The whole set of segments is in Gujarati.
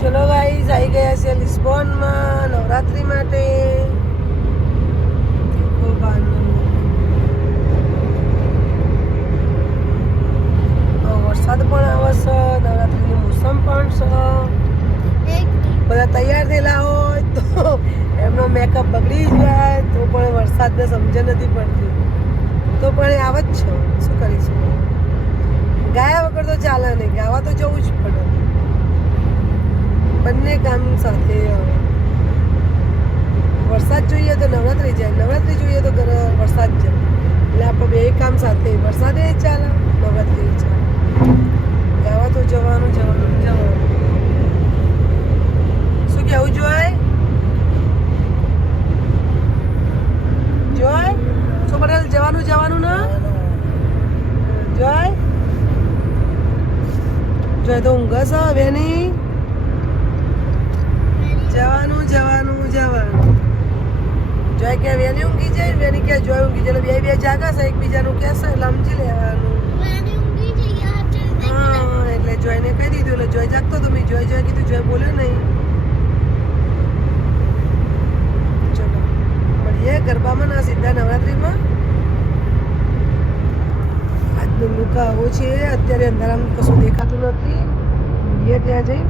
ચલો ગાઈઝ આવી ગયા છે લિસ્બોનમાં નવરાત્રી માટે. વરસાદ પણ આવે છે, નવરાત્રીની મોસમ પણ છે. બધા તૈયાર થયેલા હોય તો એમનો મેકઅપ બગડી જાય તો પણ વરસાદને સમજણ નથી પડતી, તો પણ એ આવે જ છે. શું કરીશું? ગાયા વગર તો ચાલે નહીં, ગાવા તો જવું જ પડે. બંને કામ સાથે. વરસાદ જોઈએ તો નવરાત્રી જાય, નવરાત્રી જોઈએ તો વરસાદ જાય. એટલે આપણે બે કામ સાથે, વરસાદે ચાલે, નવરાત્રી ચાલે. ગાવા તો જવાનું જવાનું જવાનું. શું કેવું જોય? જોય શું પટેલ જવાનું જવાનું ના જોય જોય તો ઊંઘ છે બેની. જવાનું જવાનું જવાનું. જોય કે વેલી ઊંઘી જાય, વેની કે જોય ઊંઘી જાય. બે બે જાગા છે, એકબીજાનું કહેશે એટલે સમજી લેવાનું. હા એટલે જોઈને કહી દીધું, એટલે જોઈ જાગતો તો મેં જોઈ જોઈ કીધું, જોઈ બોલ્યો નહીં. ચલો મળીએ ગરબામાં ના સીધા નવરાત્રીમાં. આજનો લુક આવો છે. અત્યારે અંધારામાં કશું દેખાતું નથી. ત્યાં જઈ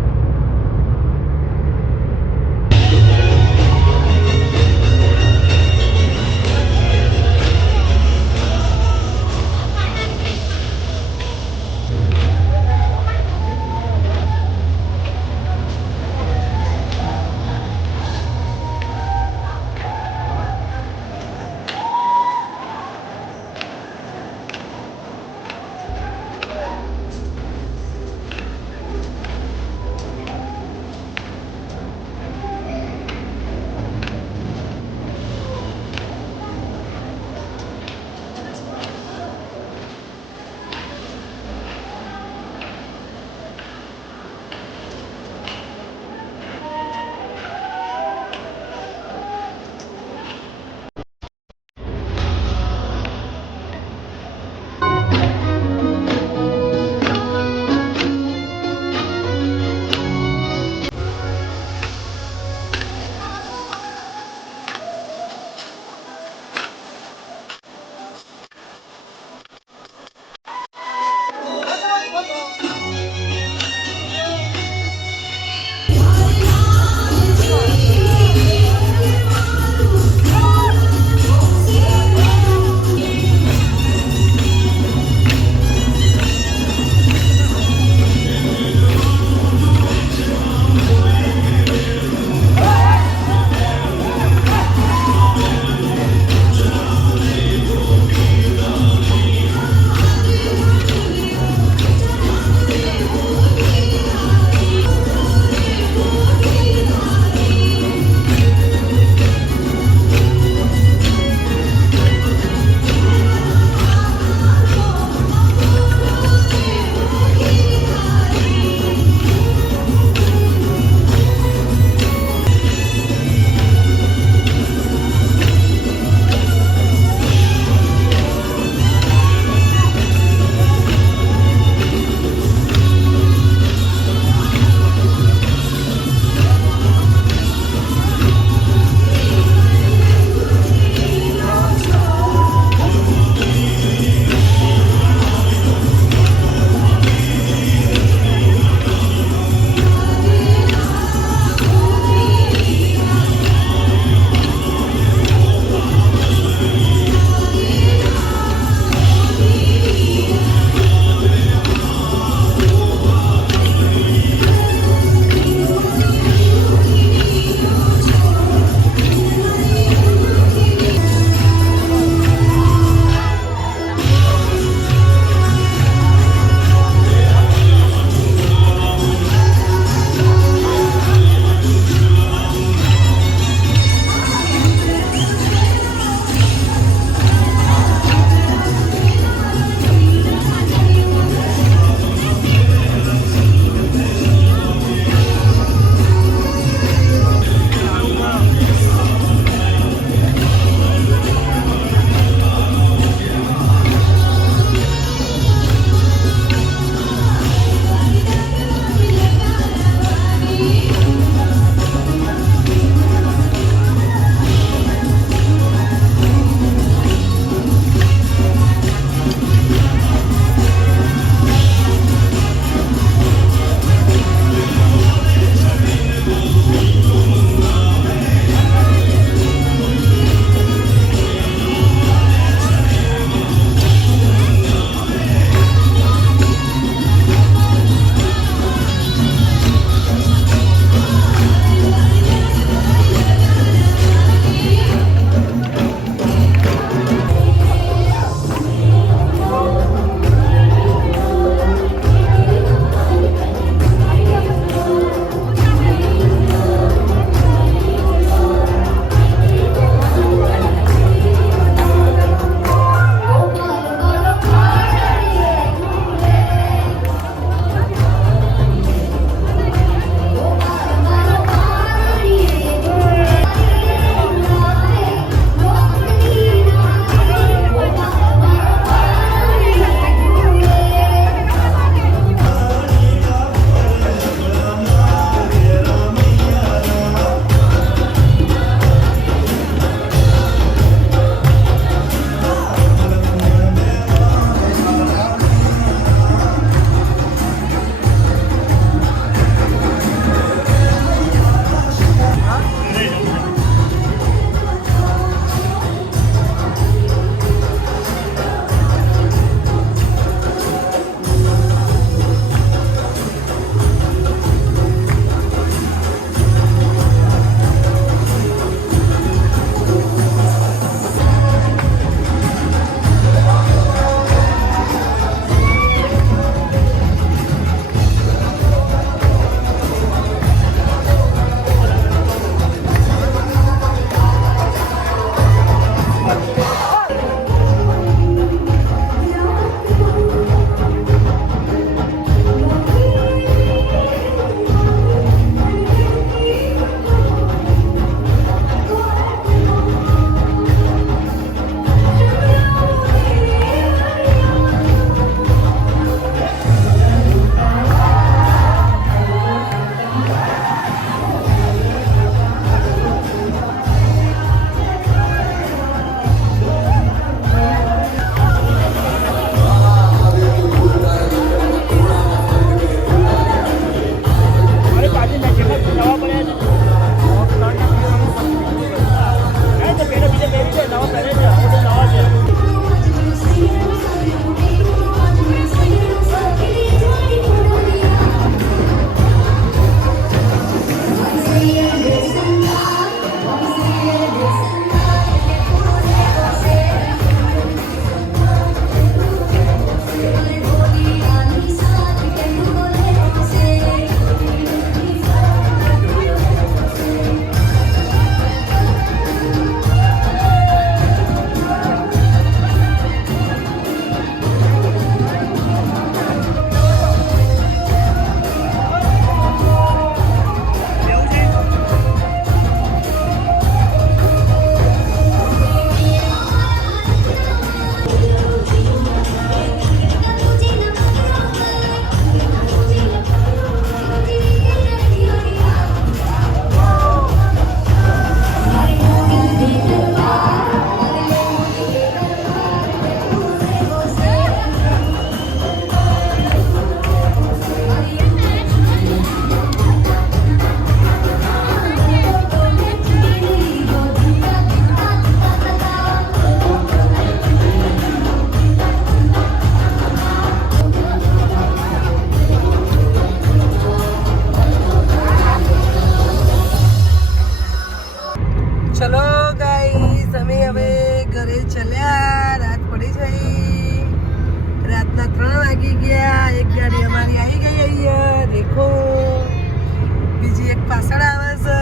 બીજી એક પાછળ આવે છે.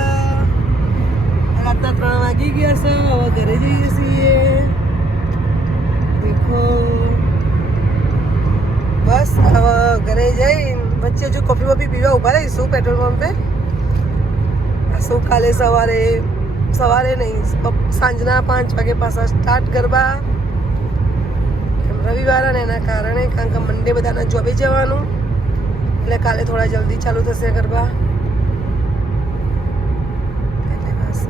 રાતના 3 વાગી ગયા છે. હવે ઘરે જઈએ છીએ. દેખો બસ હવે ઘરે જઈને વચ્ચે જો કોફી વોફી પીવા ઉભા રહીશું પેટ્રોલ પંપે. શું કાલે સવારે નહીં સાંજના 5 વાગે પાછા સ્ટાર્ટ કરવા. રવિવાર અને એના કારણે કારણ કે મંડે બધાના જોબે જવાનું એટલે કાલે થોડા જલ્દી ચાલુ થશે ગરબા. એટલે બસ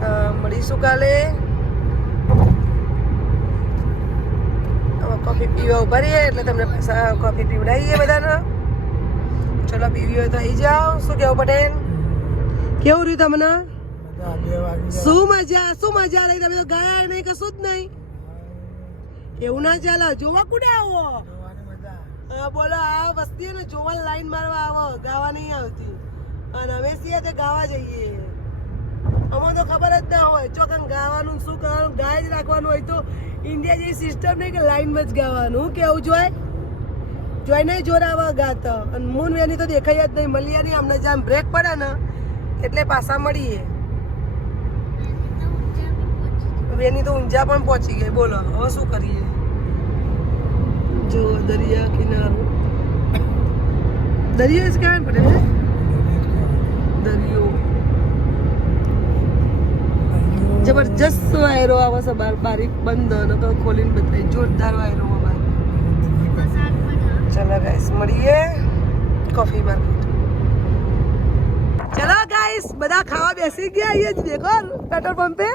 મળીશું કાલે. કોફી પીવા ઉભા રહીએ એટલે તમને પાછા કોફી પીવડાવીએ બધાને. ચલો પીવી હોય તો આવી જાઓ. શું કેવું પટેલ? કેવું રહ્યું તમને? શું મજા લઈ? તમે તો ગયા નહીં કશું જ નહીં. એવું ના ચાલે. જોવા કુડે આવો? હા બોલો. આ વસ્તી ને જોવા લાઈન મારવા આવો, ગાવા નહીં આવતી. અને અમે છીએ તે ગાવા જઈએ. અમે તો ખબર જ ના હોય ચોકન ગાવાનું શું કરવાનું. ગાય જ રાખવાનું હોય તો ઇન્ડિયા જેવી સિસ્ટમ નહીં કે લાઈનમાં જ ગાવાનું. કેવું જોઈ નહીં જોર આવે ગાતો. અને મૂન વેની તો દેખાય જ નહીં. મળીએ નહીં. અમને જેમ બ્રેક પડે ને એટલે પાછા મળીએ. વેની તો ઊંઝા પણ પહોંચી ગઈ. બોલો હવે શું કરીએ? જો દરિયા કિનારો. દરિયો જ કહેવાય પડે ને. દરિયો જબરજસ્ત વાયરો આવે છે. બારીક બંધ નકર ખોલીને બતાવી. જોરદાર વાયરો આવે. ચલો ગાઈસ મળીએ કોફી માર્કેટ. ચલો ગાઈસ બધા ખાવા બેસી ગયા. અહીંયા જ દેખો પેટ્રોલ પંપે.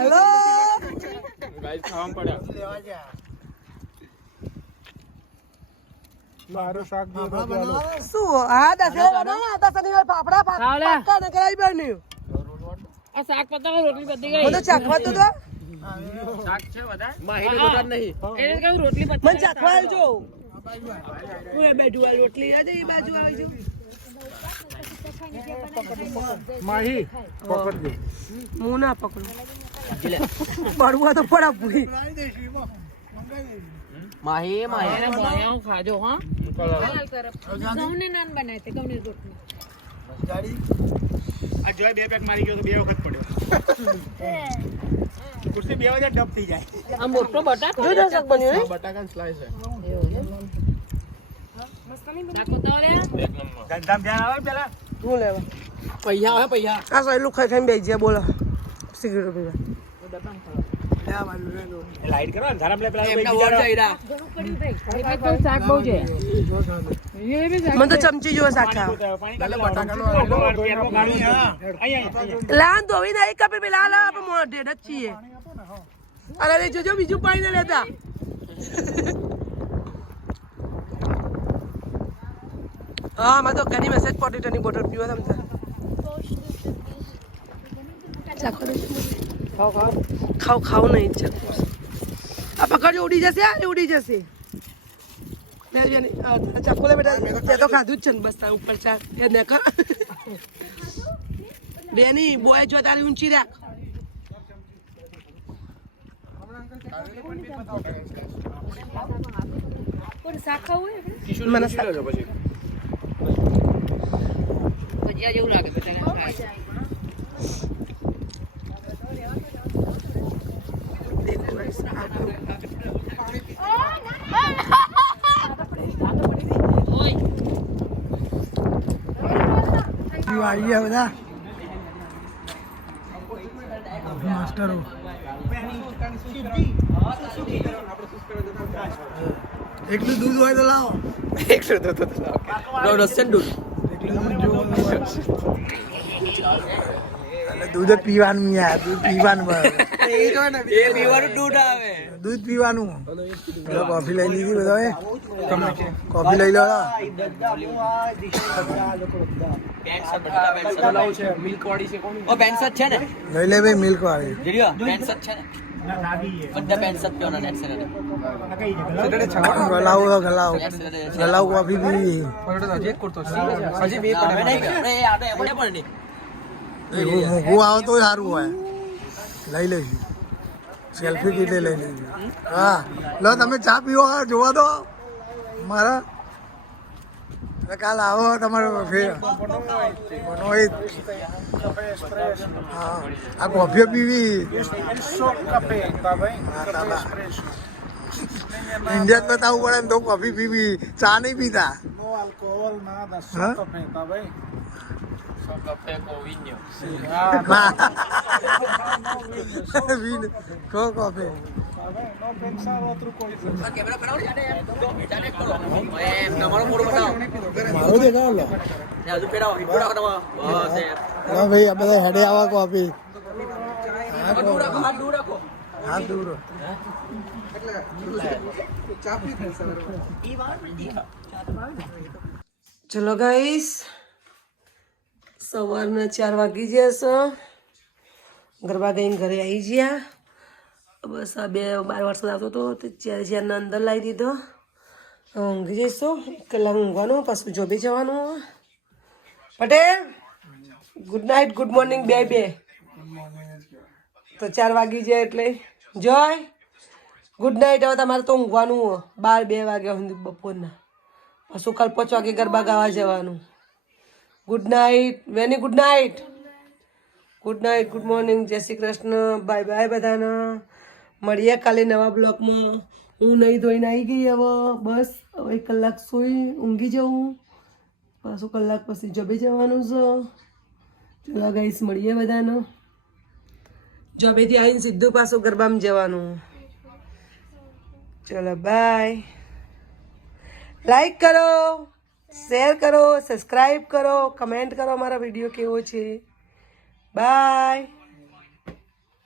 હેલો ગાઈસ ખાવા પડ્યા. મારું શાક શું? હા દસે બનાવો. આ શનિવાર ફાફડા પાક્કા ન કરાવી બન્યું. આ શાક પતાવો રોટલી પતી ગઈ. મને ચાખવા તો દો. શાક છે વધારે માહિતી બધા નહીં. એને કહું રોટલી પતી મને ચાખવા આલજો. હું એ બેઠું આ રોટલી આજે એ બાજુ આવજો. માહી પકડજો. હું ના પકડું. પડવા તો પડા પૂરી. માહી એને ભણ્યા હું ખાજો હા. ઘઉંને નાન બનાવે તે ઘઉંની રોટલી. આ જોય 2 પેક મારી ગયો તો 2 વખત પડ્યો. કુર્સી 2 વખત ડબ થઈ જાય. આ મોટો બટાકો જો શાક બન્યું ને. બટાકા સ્લાઈસ છે. શાક પતાવો લે. ધંધામ ધ્યાન આવે પેલા. હું લેવા પૈયા આવે પૈયા. આ સહેલું ખાઈ ખાઈને બેસી જાય. બોલો સિગરેટ પીવા. લાઈટ કરો ધરમ લે પેલા ઘણું પડ્યું ભાઈ. એટલે તો શાક બહુ છે. મને તો ચમચી જેવો શાક ખાવ. લાન ધોવી નહીં કપી પેલા લા આપણે મોઢે જ છીએ. અરે જોજો બીજું પાણી ના લેતા. હા માં તો ઘણી મેસેજ પોટેટોની બોટલ પીવા તમ ખાવ નહીં ચાખો. આ પકડજો ઉડી જશે. આ ઉડી જશે. ચાખો લે બેટા. તે તો ખાધું જ છે ને બસ તાર ઉપર ચાર એ ને ખા. બેની બોય જો તારી ઊંચી રાખ. શાક ખાવું મને ભજીયા જેવું લાગે બધાને ખાય. આવી ગયા બધા માસ્ટરો. એકલું દૂધ હોય તો લાવો. એકલું દૂધ લાવો. રસિયન દૂધ. દૂધ પીવાનું યાર. દૂધ પીવાનું એ પીવાનું દૂધ આવે. દૂધ પીવાનું. કોફી લઈ લીધી બધા. કોફી લઈ લો. લઈ લે ભાઈ મિલ્ક વાળી. ગલાવ કોફી પીવી. હું આવો તો સારું હોય. લઈ લઈશું. સેલ્ફી કીધે લઈ લઈશું. હા લો તમે ચા પીવો જોવા દો મારા. તો કાલ આવો તમારો મનોહિત હા આ કોફીઓ પીવી ઇન્ડિયા બતાવવું પડે ને તો કોફી પીવી ચા નહીં પીતા હા? કો કોફી મારું દેખાવ લો હા ભાઈ આ બધા હેડે આવા કોફી હા દૂર ચલો ગાઈસ સવારના 4 વાગી ગયા છે ગરબા ગઈને ઘરે આવી ગયા બસ આ 12 વર્ષ આવતો હતો તે ચારના અંદર લાવી દીધો ઊંઘી જઈશું 1 કલાક ઊંઘવાનું પાછું જોબે જવાનું Patel good night good morning બે તો 4 વાગી જાય એટલે જય ગુડ નાઇટ હવે તમારે તો ઊંઘવાનું 12 વાગ્યા સુધી બપોરના પાછું કાલ 5 વાગે ગરબા ગાવા જવાનું good night Veni good night good morning જય શ્રી કૃષ્ણ બાય બાય બધાને મળીએ કાલે નવા બ્લોગમાં હું નહીં ધોઈને આવી ગઈ હવે બસ હવે 1 કલાક સૂઈ ઊંઘી જવું પાછું કલાક પછી જોબે જવાનું છે ચલો ગાઈસ મળીએ બધાને જોબેથી આવીને સીધું પાછું ગરબામાં જવાનું ચલો બાય લાઈક કરો શેર કરો સબસ્ક્રાઈબ કરો કમેન્ટ કરો મારા વિડીયો કેવો છે બાય